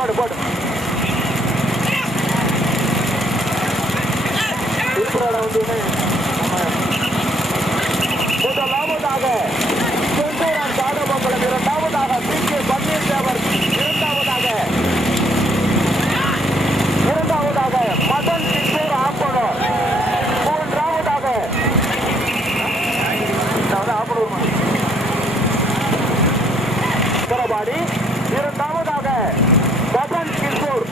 போடு போடு திருப்புறாட வந்து முதலாவதாக செந்தூரான் சாதமங்கலம், இரண்டாவதாக பி.கே. பன்னீர்செல்வம், இரண்டாவதாக மதன் கிஷோர் ஆப்பனூர், மூன்றாவதாக ஆப்பனூர், இரண்டாவதாக மதன் கிஷோர்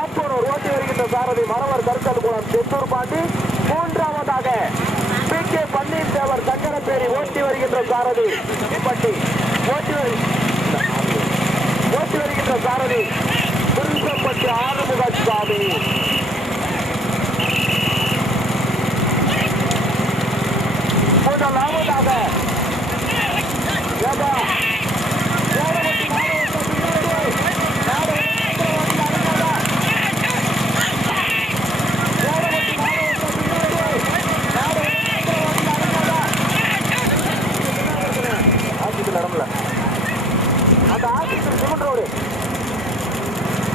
ஆப்பனூர் ஓட்டி வருகின்ற சாரதி மரவர் கருத்தல் குளம் செந்தூர் பாண்டி, மூன்றாவதாக பி.கே. பன்னீர்செல்வம் சங்கரப்பேரி ஓட்டி வருகின்ற சாரதி பட்டி ஓட்டி வருகின்ற சாரதி திருச்சப்பட்டி ஆறுமுகசாமி. முதலாவதாக நடமல அந்த ஆசிரியர் சிமெண்ட் ரோடு.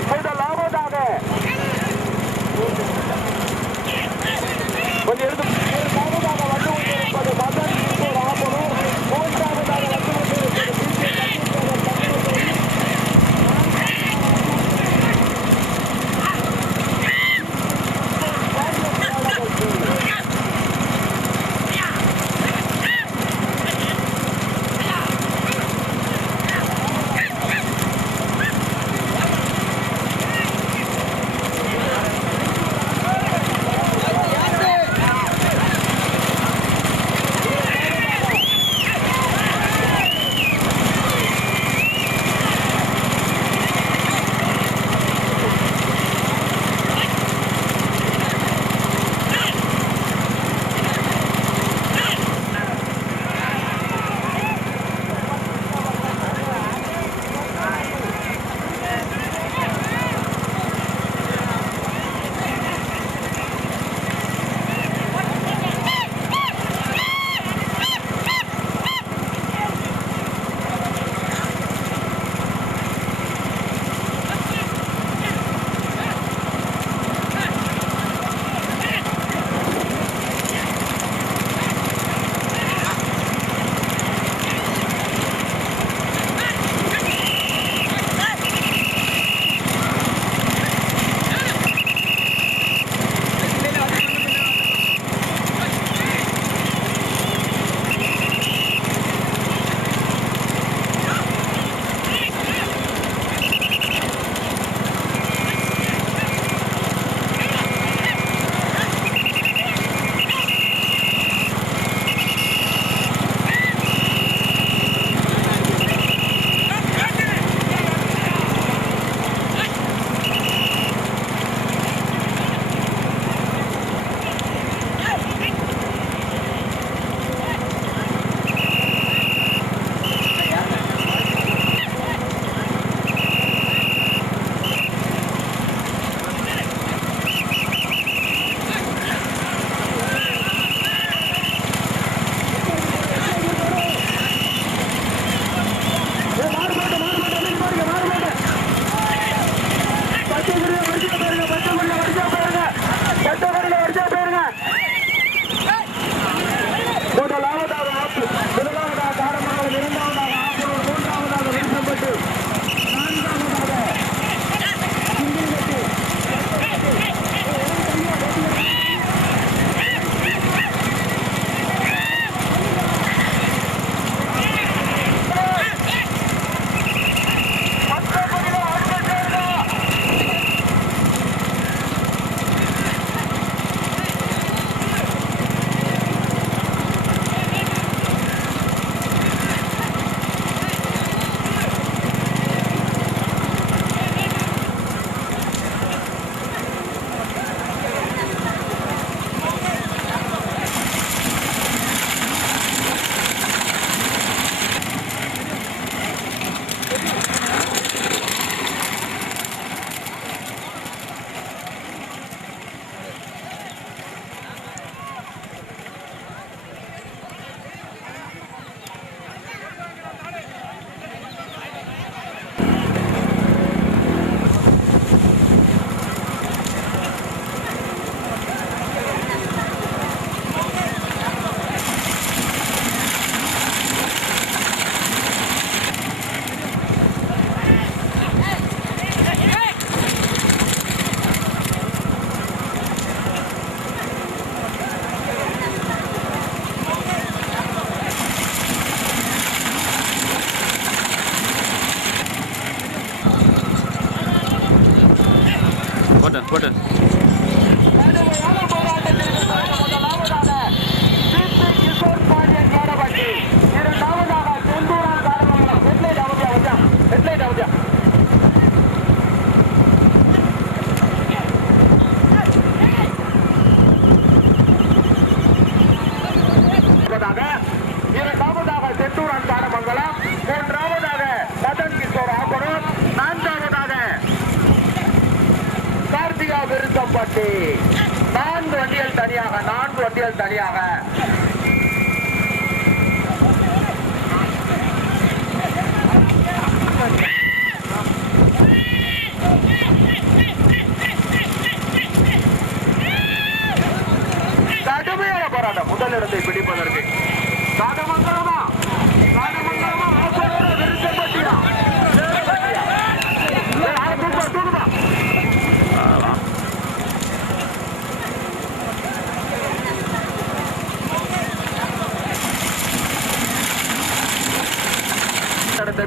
முதலாவதாக கொஞ்சம் எடுத்து இரண்டாவதாக வந்து கொண்டிருப்பது மதன் கிஷோர் ஆப்பனூர், மூன்றாவதாக வந்து கொண்டிருப்பது போட்டு இரண்டாவதாக செந்தூரான் காடமங்கலம், மூன்றாவதாக மதன் கிஷோர் ஆப்பனூர், நான்காவதாக கார்த்திகா விருத்தம்பட்டி. 4 வண்டிகள் தனியாக கடுமையான போராட்டம் முதலிடத்தை பிடிப்பதற்கு. காடமங்கலமா விருத்தம்பட்டியா தூக்குமா இடத்தை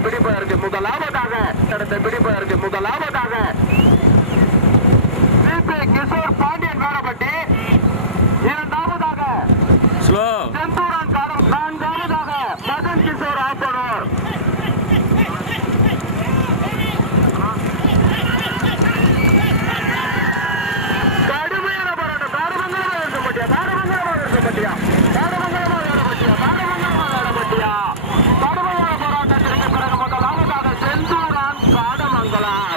பிடிப்பதற்கு முதலாவதாக கிஷோர் பாண்டியன் வேடப்பட்டி, இரண்டாவதாக செந்தூரான் காடம், நான்காவதாக மதன் கிஷோர் ஆப்பனூர். கடுமையான போராட்டம். காடமங்கலமா வேடப்பட்டியா கடுமையான போராட்டத்திற்கு பிறகு முதலாவதாக செந்தூரான் காடமங்கலம்.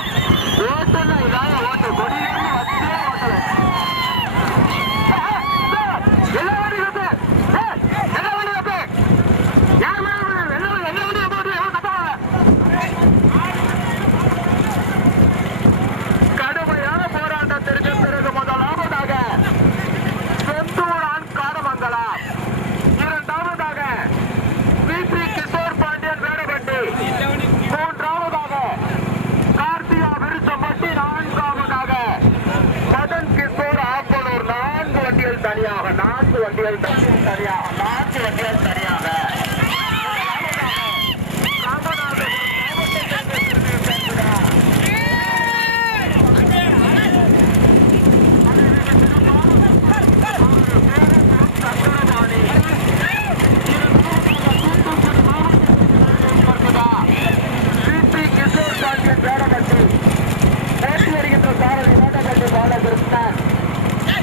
ஓட்டுல இதாக ஓட்டு கொடியிலிருந்து வச்சே ஓட்டல. கடுமையான போராட்டத்திற்கு பிறகு முதலாவதாக செந்தூரான் காடமங்கலம், இரண்டாவதாக பிசி கிஷோர் பாண்டியன் வேடப்பட்டி, மூன்றாவதாக கார்த்திகா விருச்சம்பட்டி, நான்காவதாக மதன் கிஷோர் ஆப்பனூர். 4 வண்டிகள் தனியாக போட்டி வருகின்ற சாரதி வேடப்பட்டி பாலகிருஷ்ணன்,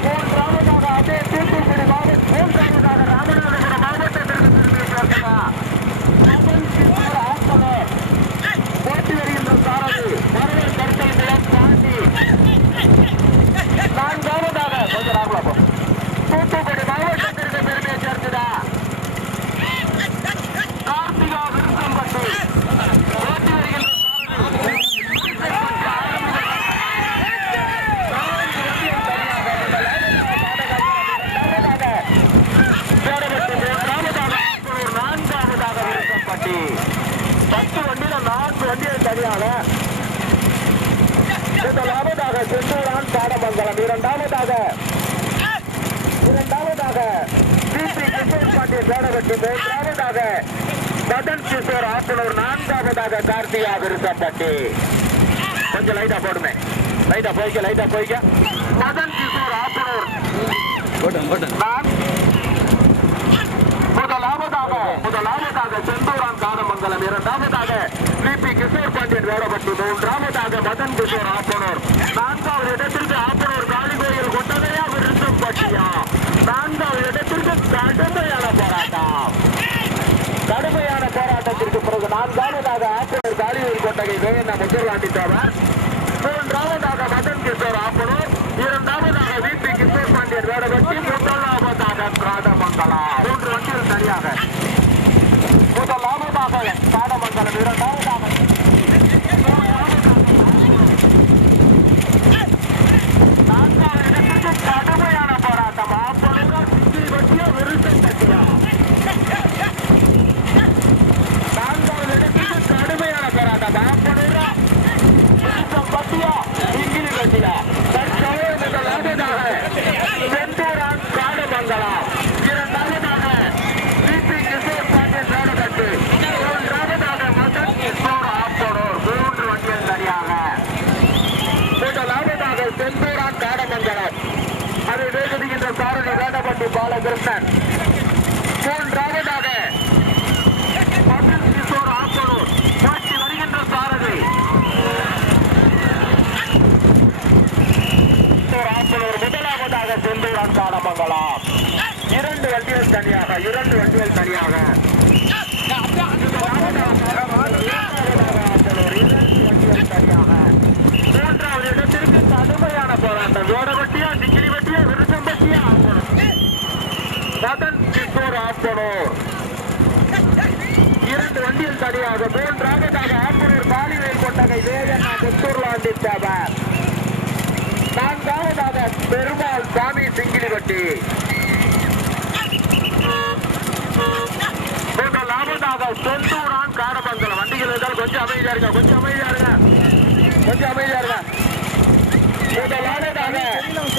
மூன்றாவதாக அதே தூத்துக்குடி மாவட்டம், மூன்றாவதாக ராமநாதபுரம் மாவட்டத்திற்கு ஆப்பனர். போட்டி வருகின்ற சாரதி மரவர் கருத்தல் குளம் பாண்டி, நான்காவதாக தூத்துக்குடி மாவட்டத்திற்கு பெருமையை சேர்த்துதா கார்த்திகா விருத்தம்பட்டி. போட்டி வருகின்ற விருத்தம்பட்டி. 10 வண்டியில 4 வண்டிகள் தனியாக. முதலாவதாக செந்தூரான் காடமங்கலம், இரண்டாவதாக பிசி கிஷோர் பாண்டியன் வேடப்பட்டி, மூன்றாவதாக மதன் கிஷோர் ஆப்பனூர், நான்காவதாக கார்த்திகா விருத்தம்பட்டி. கொஞ்சம் லைட்டா போடுமே, லைட்டா போய்க்க. மதன் கிஷோர் ஆப்பனூர் முதலாவதாக செந்தூரான் காடமங்கலம், இரண்டாவதாக பிபி கிஷோர் பாண்டியன் வேடப்பட்டி, மூன்றாவதாக மதன் கிஷோர் ஆப்பனூர், நான்காவது இடத்திற்கு ஆப்பனூர் காளிகோயில் கொண்டதையா விருத்தம்பட்டியா. 4வது இடத்திற்கு கடுமையான போராட்டத்திற்கு பிறகு 4ஆவதாக ஆப்பனூர் காளிகோயில் கொண்டகை வேணா முத்துராண்டி தேவர், மூன்றாவதாக மதன் கிஷோர் ஆப்பனூர், இரண்டாவதாக பிபி கிஷோர் பாண்டியன் வேடப்பட்டி, முதலாவதாக காடமங்கலம். 3 வண்டிகள் தனியாக. முதலாவதாக காடமங்கலம், இரண்டாவதாக நான்காவது இடத்திற்கு கடுமையான போராட்டம். ஆப்பனூர் விருத்தம்பட்டியா. 4வது இடத்திற்கு கடுமையான போராட்டம். ஆப்பனூர் விருத்தம்பட்டியா, இங்கிலி கட்டியா. முதலாவதாக செந்தூரான் காடமங்கலம், இரண்டாவதாக பிபி கிஷோர் பாண்டியன் வேடப்பட்டி, மூன்றாவதாக மதன் பாலகிருஷ்ணன். மூன்றாவதாக மதன் கிஷோர் ஆப்பனூர் போட்டி வருகின்ற சாரதி ஆப்பனூர். முதலாவதாக செந்தூரான் காலமங்கலம். இரண்டு வண்டிகள் தனியாக மூன்றாவது இடத்திற்கு கடுமையான போராட்டம். ஜோடவட்டியா, நிக்கிலி வட்டியா, விருச்சம்பட்டியா, ஆப்பனூர். மதன் கிஷோர் ஆப்பனூர் இரண்டு வண்டியில் தனியாக. மூன்றாவதாக ஆப்பனூர் காளிவேல் கொண்டகை வேகனா முத்தூர்லாண்டி தேவர். நான்காவதாக பெருமாள் சாமி சிங்கிலிவட்டி. முதலாவதாக செந்தூரான் காரமங்கலம். வண்டிகள் இருந்தால் கொஞ்சம் அமைதியா இருங்க. முதலாவதாக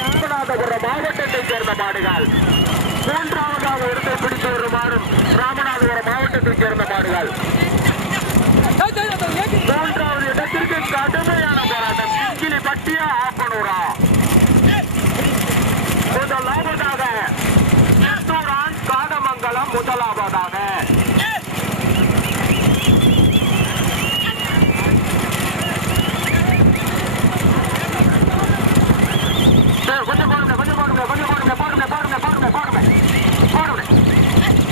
ராமநாதபுரம் மாவட்டத்தைச் சேர்ந்த மாடுகள். மூன்றாவதாக இடத்தை பிடித்து வருமாறும் ராமநாதபுரம் மாவட்டத்தைச் சேர்ந்த மாடுகள். மூன்றாவது இடத்திற்கு கடுமையான போராட்டம். சிங்கிலி பட்டியா, ஆப்பனூரா. முதலாவதாக செந்தூரான் காடமங்கலம். முதலாவதாக கொஞ்சம் போடுங்க.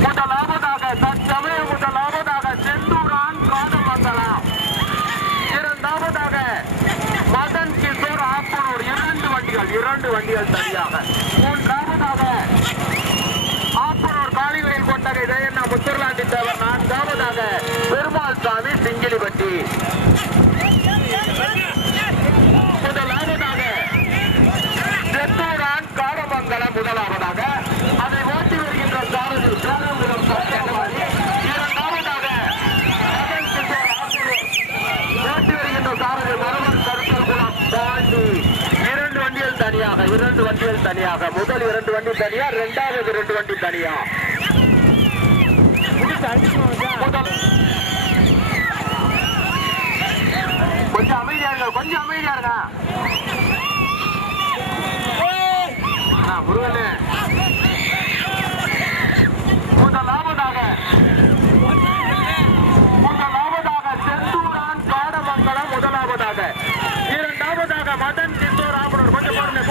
முதலாவதாக தற்சமய முதலாவதாக செந்தூரான் காடமங்கலம். இரண்டாவதாக மதன் கிஷோர் ஆப்பனூர். இரண்டு வண்டிகள் தனியாக. மூன்றாவதாக ஆப்பனூர் காளிவேல் கொண்டகை ஜெயண்ணா முத்தூர்லாண்டி தேவர். நான்காவதாக பெருமாள் சாமி சிங்கிலிவட்டி. முதலாவதாக செந்தூரான் காரமங்கலம். முதலாவதாக அதை ஓட்டி வருகின்ற சாரதி சேரங்குளம் சத்தியகுமாரி. இரண்டாவதாக மதன் கிஷோர் ஆப்பனூர் ஓட்டி வருகின்ற சாரதி மரவன் கருத்தல்குளம் பாண்டி. இரண்டு வண்டிகள் தனியாக. முதல் இரண்டு வண்டி தனியா, இரண்டாவது இரண்டு வண்டி தனியா. கொஞ்சம் அமைதியா இருங்க. முருகனே. முதலாவதாக செந்தூரான் காடமங்கலம். முதலாவதாக. இரண்டாவதாக மதன் கிஷோர் ஆப்பனூர். கொஞ்சம் போடுங்க.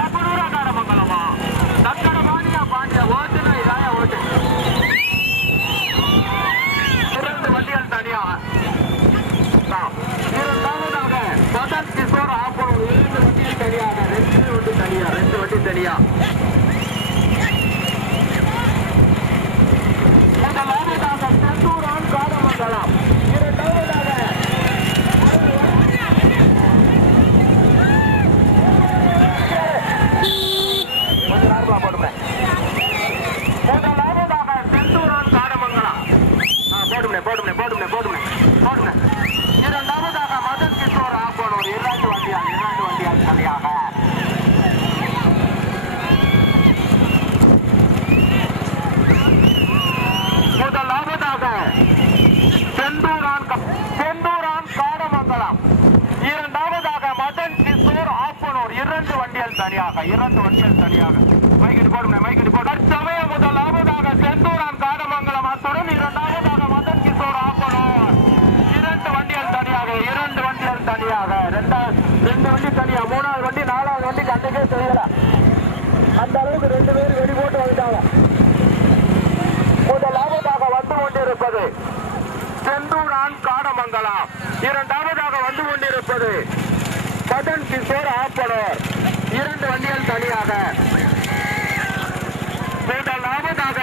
ஆப்பனூரா காடமங்கலமா? தக்கட பாண்டியா ஓட்டுனா இதாயா ஓட்டு. இரண்டு வண்டிகள் தனியாக. இரண்டாவதாக மதன் கிஷோர் ஆப்பனூர். இரண்டு வண்டிகள் தனியாக. ரெண்டு வண்டி தனியா. முதலாவதாக செந்தூரான் காடமங்கலம். இரண்டாவதாக செந்தூரான் காடமங்கலம். போடுங்க. இரண்டாவதாக மதன் கிஷோர் ஆப்பனூர். இரண்டு வண்டியால் தனியாக. முதலாவதாக செந்தூரான் காடமங்கலம். இரண்டாவதாக மதன் கிஷோர் ஆப்பனூர். இரண்டு வண்டிகள் தனியாக. மைக்கிட்டு போடுங்க. தற்சமய முதலாவதாக செந்தூரான் காடமங்கலம். அத்துடன் இரண்டாவதாக மதன் கிஷோர் ஆப்பனூர். இரண்டு வண்டிகள் தனியாக. ரெண்டு வண்டி தனியா. மூணாவது வண்டி, நாலாவது வண்டி கண்ணுக்கே தெரியல. அந்த அளவுக்கு ரெண்டு பேரும் வெடி போட்டு வந்துட்டாங்க. முதலாவதாக வந்து கொண்டிருப்பது செந்தூரான் காடமங்கலம். இரண்டாவதாக வந்து கொண்டிருப்பது மதன் கிஷோர் ஆப்பனூர். இரண்டு வண்டிகள் தனியாக. முதலாவதாக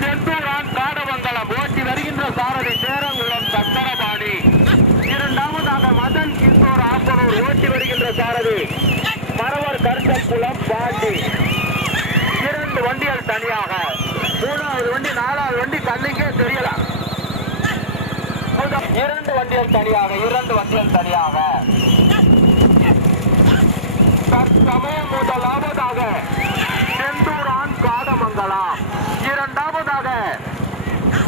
செந்தூரான் காடமங்கலம் ஓட்டி வருகின்ற சாரதி சேரங்குளம் சக்கரபாணி. இரண்டாவதாக மதன் கிஷோர் ஆப்பனூர் ஓட்டி வருகின்ற சாரதி மரவர் கருத்தல்குளம் பாண்டி. இரண்டு வண்டிகள் தனியாக. மூணாவது வண்டி, நாலாவது வண்டி கண்ணுக்கே தெரியல. இரண்டு வண்டிகள் தனியாக. தற்சமயம் முதலாவதாக செந்தூரான் காடமங்கலம். இரண்டாவதாக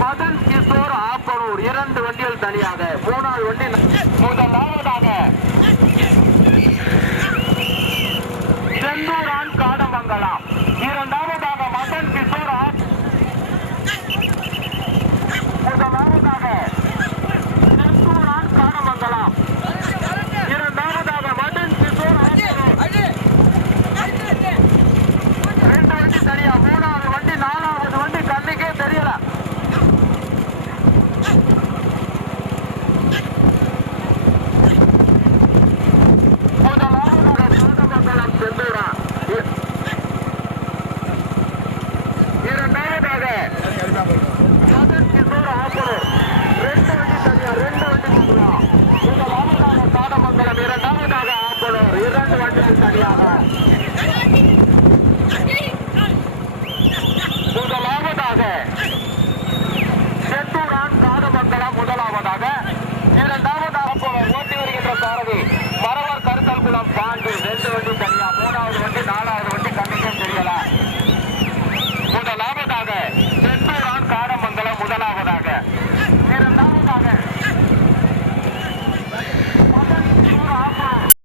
மதன் கிஷோர் ஆப்பனூர். திருப்பூர் 2 வண்டிகள் தனியாக 3வது வண்டி முதலாவதாக